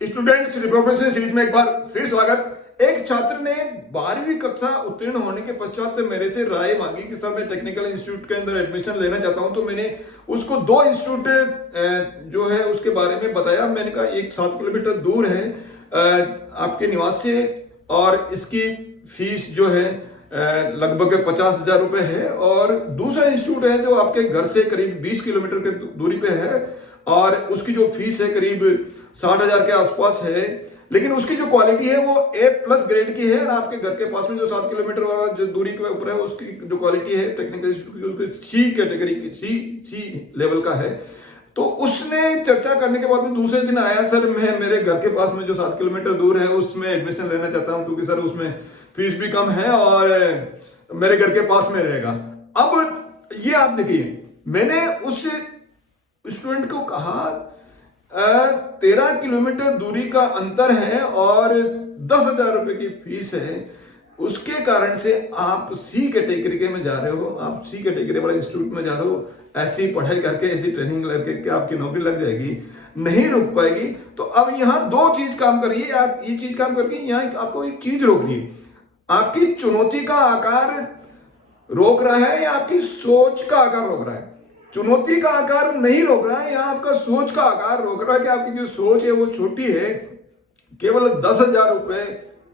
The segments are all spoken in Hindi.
स्टूडेंट्स रिप्रोफेशन सीरीज में एक बार फिर स्वागत। एक छात्र ने 12वीं कक्षा उत्तीर्ण होने के पश्चात मेरे से राय मांगी कि सर मैं टेक्निकल इंस्टीट्यूट के अंदर एडमिशन लेना चाहता हूं। तो मैंने उसको 2 इंस्टीट्यूट जो है उसके बारे में बताया। मैंने कहा एक 7 किलोमीटर दूर है आपके निवास से और इसकी फीस जो है लगभग 50,000 रुपए है, और दूसरा इंस्टीट्यूट है जो आपके घर से करीब 20 किलोमीटर के दूरी पे है और उसकी जो फीस है करीब 60,000 के आसपास है, लेकिन उसकी जो क्वालिटी है वो A+ ग्रेड की है। और आपके घर के पास में जो 7 किलोमीटर वाला जो दूरी के ऊपर है उसकी जो क्वालिटी है टेक्निकल इंस्टीट्यूट की उसकी C कैटेगरी की C लेवल का है। तो उसने चर्चा करने के बाद में दूसरे दिन आया, सर मैं मेरे घर के पास में जो 7 किलोमीटर दूर है उसमें एडमिशन लेना चाहता हूँ क्योंकि सर उसमें फीस भी कम है और मेरे घर के पास में रहेगा। अब ये आप देखिए, मैंने उस स्टूडेंट को कहा 13 किलोमीटर दूरी का अंतर है और 10,000 रुपए की फीस है, उसके कारण से आप C कैटेगरी के में जा रहे हो, आप C कैटेगरी वाले इंस्टीट्यूट में जा रहे हो, ऐसी पढ़ाई करके ऐसी ट्रेनिंग करके आपकी नौकरी लग जाएगी, नहीं रुक पाएगी। तो अब यहाँ 2 चीज काम करिए, आप ये चीज काम करके यहाँ आपको एक चीज रोक रही है, आपकी चुनौती का आकार रोक रहा है या आपकी सोच का आकार रोक रहा है। चुनौती का आकार नहीं रोक रहा है, यहाँ आपका सोच का आकार रोक रहा है कि आपकी जो सोच है वो छोटी है। केवल 10,000 रुपए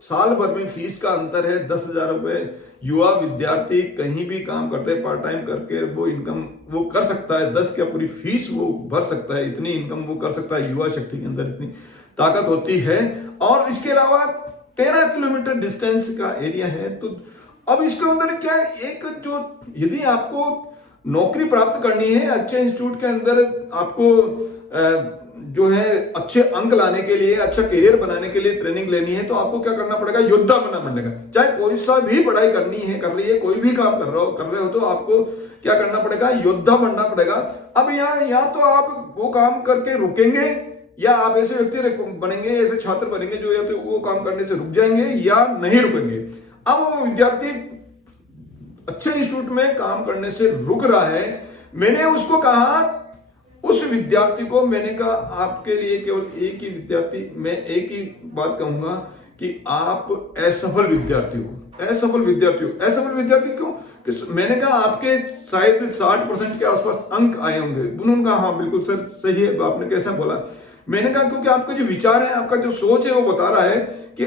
साल भर में फीस का अंतर है। 10,000 रुपए युवा विद्यार्थी कहीं भी काम करते हैं, पार्ट टाइम करके वो इनकम वो कर सकता है। 10 क्या पूरी फीस वो भर सकता है, इतनी इनकम वो कर सकता है। युवा शक्ति के अंदर इतनी ताकत होती है। और इसके अलावा 13 किलोमीटर डिस्टेंस का एरिया है। तो अब इसके अंदर क्या है, एक जो यदि आपको नौकरी प्राप्त करनी है अच्छे इंस्टीट्यूट के अंदर, आपको जो है अच्छे अंक लाने के लिए, अच्छा करियर बनाने के लिए ट्रेनिंग लेनी है, तो आपको क्या करना पड़ेगा, योद्धा बनना पड़ेगा। चाहे कोई सा भी पढ़ाई करनी है, कर रही है, कोई भी काम कर रहे हो तो आपको क्या करना पड़ेगा, योद्धा बनना पड़ेगा। अब यहाँ या तो आप वो काम करके रुकेंगे या आप ऐसे व्यक्ति बनेंगे, ऐसे छात्र बनेंगे जो या तो वो काम करने से रुक जाएंगे या नहीं रुकेंगे। अब वो विद्यार्थी अच्छे इंस्टीट्यूट में काम करने से रुक रहा है। मैंने उसको कहा, उस विद्यार्थी को मैंने कहा आपके लिए केवल एक ही विद्यार्थी, मैं एक ही बात कहूंगा कि आप असफल विद्यार्थी हो। असफल विद्यार्थी हो। असफल विद्यार्थी क्यों? कि मैंने कहा आपके शायद 60% के आसपास अंक आए होंगे। उन्होंने कहा हाँ बिल्कुल सर सही है, आपने कैसा बोला। मैंने कहा क्योंकि आपका जो विचार है, आपका जो सोच है वो बता रहा है कि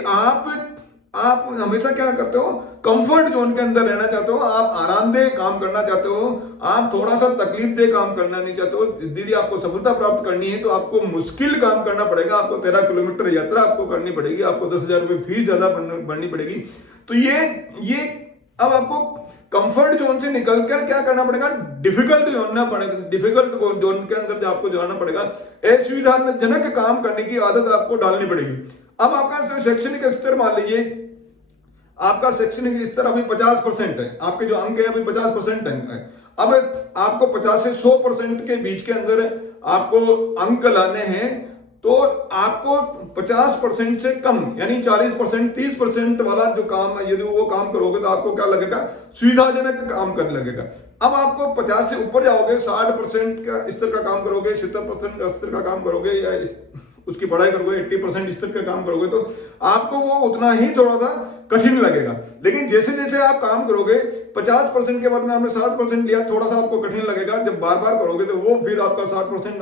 आप हमेशा क्या करते हो, कंफर्ट जोन के अंदर रहना चाहते हो, आप आरामदेह काम करना चाहते हो, आप थोड़ा सा तकलीफ दे काम करना नहीं चाहते हो। दीदी आपको सफलता प्राप्त करनी है तो आपको मुश्किल काम करना पड़ेगा, आपको 13 किलोमीटर यात्रा आपको करनी पड़ेगी, आपको 10,000 रुपये फीस ज्यादा भरनी पड़ेगी। तो ये अब आपको कंफर्ट जोन से निकलकर क्या करना पड़ेगा, डिफिकल्ट जोन के अंदर आपको जाना पड़ेगा। असुविधाजनक काम करने की आदत आपको डालनी पड़ेगी। अब आपका शैक्षणिक स्तर मान लीजिए, आपका शैक्षणिक स्तर अभी 50% है, आपके जो अंक है अभी 50% अंक है। अब आपको 50 से 100% के बीच के अंदर आपको अंक लाने हैं, तो आपको 50% से कम यानी 40% 30% वाला जो काम है, यदि वो काम करोगे तो आपको क्या लगेगा, सुविधाजनक काम करने लगेगा। अब आपको 50 से ऊपर जाओगे, 60% का स्तर का काम करोगे, 70% का स्तर का काम करोगे या उसकी पढ़ाई करोगे, 80% स्तर का काम करोगे तो आपको वो उतना ही थोड़ा सा कठिन लगेगा। लेकिन जैसे जैसे आप काम करोगे, 50% के बाद में आपने 60% लिया, थोड़ा सा आपको कठिन लगेगा। जब बार बार करोगे तो वो फिर आपका 60%,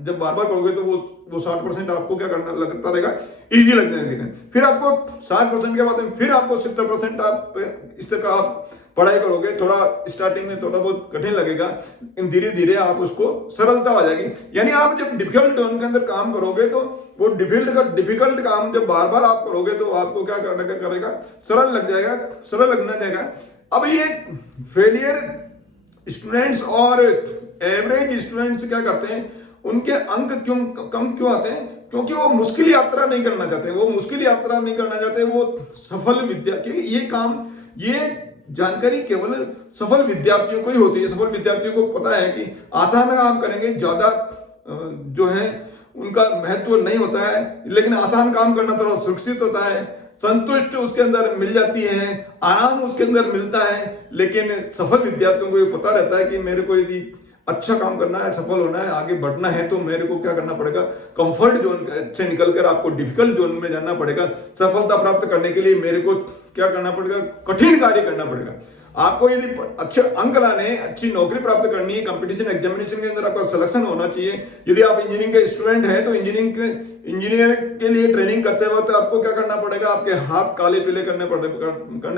जब बार बार करोगे तो वो 60% आपको क्या करना लगता रहेगा, इजी लगने लगेगा। फिर आपको 60% के बाद में फिर आपको 70% आप इस तरह का आप पढ़ाई करोगे, थोड़ा स्टार्टिंग में थोड़ा बहुत कठिन लगेगा, धीरे धीरे आप उसको सरलता आ जाएगी। यानी आप जब डिफिकल्ट जोन के अंदर काम करोगे तो वो डिफिकल्ट काम जब बार बार आप करोगे तो आपको क्या करेगा, सरल लग जाएगा, सरल लगना जाएगा। अब ये फेलियर स्टूडेंट्स और एवरेज स्टूडेंट्स क्या करते हैं, उनके अंक कम क्यों आते हैं, क्योंकि वो मुश्किल यात्रा नहीं करना चाहते, वो सफल विद्यार्थी, ये जानकारी केवल सफल विद्यार्थियों को ही होती है। सफल विद्यार्थियों को पता है कि आसान काम करेंगे, ज्यादा जो है उनका महत्व नहीं होता है, लेकिन आसान काम करना थोड़ा सुरक्षित होता है, संतुष्ट उसके अंदर मिल जाती है, आराम उसके अंदर मिलता है। लेकिन सफल विद्यार्थियों को ये पता रहता है कि मेरे को यदि अच्छा काम करना है, सफल होना है, आगे बढ़ना है, तो मेरे को क्या करना पड़ेगा, कंफर्ट जोन से निकलकर आपको डिफिकल्ट जोन में जाना पड़ेगा। सफलता प्राप्त करने के लिए मेरे को क्या करना पड़ेगा, कठिन कार्य करना पड़ेगा। आपको यदि अच्छे अंक लाने, अच्छी नौकरी प्राप्त करनी है, कंपटीशन एग्जामिनेशन के अंदर आपका सिलेक्शन होना चाहिए। यदि आप इंजीनियरिंग के स्टूडेंट हैं तो इंजीनियर के लिए ट्रेनिंग करते वक्त आपको क्या करना पड़ेगा, आपके हाथ काले पीले करने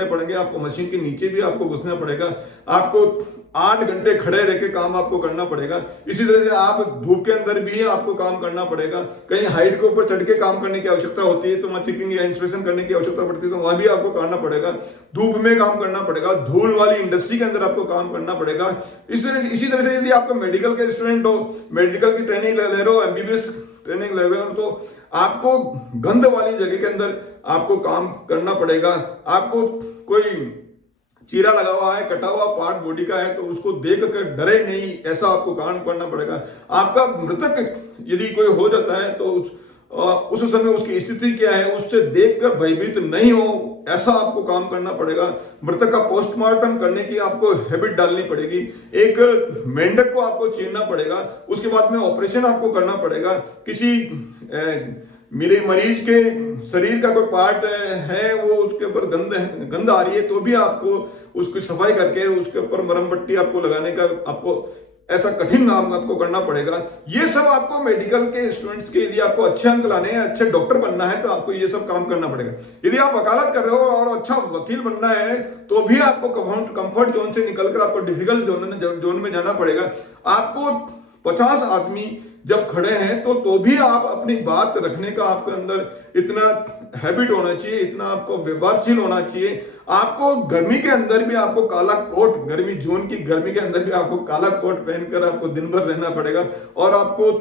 पड़ेंगे, आपको मशीन के नीचे भी आपको घुसना पड़ेगा, आपको 8 घंटे खड़े रह के काम आपको करना पड़ेगा। इसी तरह से आप धूप के अंदर भी आपको काम करना पड़ेगा। कहीं हाइट के ऊपर चढ़ के काम करने की आवश्यकता होती है तो वहां चेकिंग या इंस्पेक्शन करने की आवश्यकता पड़ती है, तो वहां भी आपको करना पड़ेगा। धूप में काम करना पड़ेगा, धूल वाली इंडस्ट्री के अंदर आपको काम करना पड़ेगा। इसी तरह से यदि आपको मेडिकल के स्टूडेंट हो, मेडिकल की ट्रेनिंग ले रहे हो, एमबीबीएस ट्रेनिंग ले रहे हो, तो आपको गंध वाली जगह के अंदर आपको काम करना पड़ेगा। आपको कोई चीरा लगा हुआ है, कटा हुआ पार्ट बॉडी का है, तो उसको देख कर डरे नहीं, ऐसा आपको काम करना पड़ेगा। आपका मृतक यदि कोई हो जाता है तो उस समय उसकी स्थिति क्या है, उससे देखकर भयभीत नहीं हो, ऐसा आपको काम करना पड़ेगा। मृतक का पोस्टमार्टम करने की आपको हैबिट डालनी पड़ेगी। एक मेंढक को आपको चीरना पड़ेगा, उसके बाद में ऑपरेशन आपको करना पड़ेगा। किसी मेरे मरीज के शरीर का कोई पार्ट है, वो उसके ऊपर गंध आ रही है, तो भी आपको उसकी सफाई करके उसके ऊपर मरहम पट्टी आपको लगाने का आपको ऐसा कठिन काम आपको करना पड़ेगा। ये सब आपको मेडिकल के स्टूडेंट्स के, यदि आपको अच्छे अंक लाने हैं, अच्छे डॉक्टर बनना है, तो आपको ये सब काम करना पड़ेगा। यदि आप वकालत कर रहे हो और अच्छा वकील बनना है, तो भी आपको कंफर्ट जोन से निकलकर आपको डिफिकल्ट जोन में जाना पड़ेगा। आपको 50 आदमी जब खड़े हैं तो भी आप अपनी बात रखने का आपके अंदर इतना हैबिट होना चाहिए, इतना आपको व्यवहारशील होना चाहिए। आपको गर्मी के अंदर भी आपको काला कोट, गर्मी जून की गर्मी के अंदर भी आपको काला कोट पहनकर आपको दिन भर रहना पड़ेगा। और आपको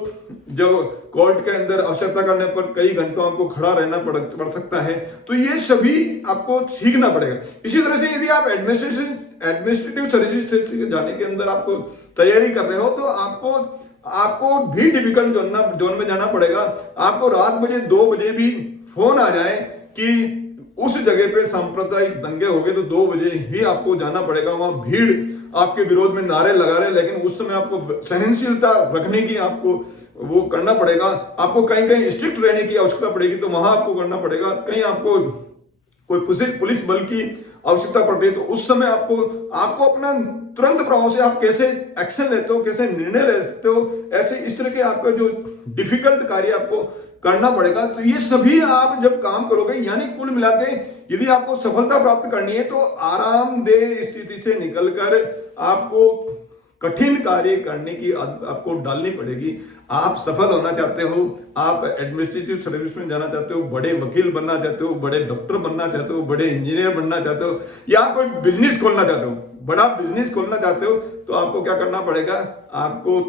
जो कोर्ट के अंदर आवश्यकता करने पर कई घंटों आपको खड़ा रहना पड़ सकता है। तो ये सभी आपको सीखना पड़ेगा। इसी तरह से यदि आप एडमिनिस्ट्रेटिव सर्विस जाने के अंदर आपको तैयारी कर रहे हो, तो आपको भी डिफिकल्ट जोन में जाना पड़ेगा। आपको रात बजे 2 बजे भी फोन आ जाए कि उस जगह पे सांप्रदायिक दंगे हो गए, तो 2 बजे ही आपको जाना पड़ेगा। वहां भीड़ आपके विरोध में नारे लगा रहे, लेकिन उस समय आपको सहनशीलता रखने की आपको वो करना पड़ेगा। आपको कहीं कहीं स्ट्रिक्ट रहने की आवश्यकता पड़ेगी, तो वहां आपको करना पड़ेगा। कहीं आपको कोई पुलिस बल की आवश्यकता पड़ रही है, तो उस समय आपको अपना तुरंत प्रभाव से आप कैसे एक्शन लेते हो, कैसे निर्णय लेते हो, ऐसे इस तरह के आपका जो डिफिकल्ट कार्य आपको करना पड़ेगा। तो ये सभी आप जब काम करोगे, यानी कुल मिला के यदि आपको सफलता प्राप्त करनी है, तो आरामदेह स्थिति से निकलकर आपको कठिन कार्य करने की आदत आपको डालनी पड़ेगी। आप सफल होना चाहते हो, आप एडमिनिस्ट्रेटिव सर्विस में जाना चाहते हो, बड़े वकील बनना चाहते हो, बड़े डॉक्टर बनना चाहते हो, बड़े इंजीनियर बनना चाहते हो, या कोई बिजनेस खोलना चाहते हो, बड़ा बिजनेस खोलना चाहते हो, तो आपको क्या करना पड़ेगा, आपको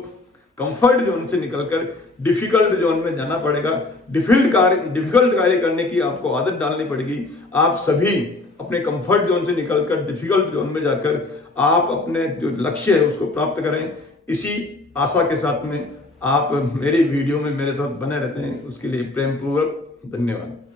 कंफर्ट जोन से निकलकर डिफिकल्ट जोन में जाना पड़ेगा। डिफिकल्ट कार्य करने की आपको आदत डालनी पड़ेगी। आप सभी अपने कंफर्ट जोन से निकलकर डिफिकल्ट जोन में जाकर आप अपने जो लक्ष्य है उसको प्राप्त करें। इसी आशा के साथ में आप मेरे वीडियो में मेरे साथ बने रहते हैं, उसके लिए प्रेम पूर्वक धन्यवाद।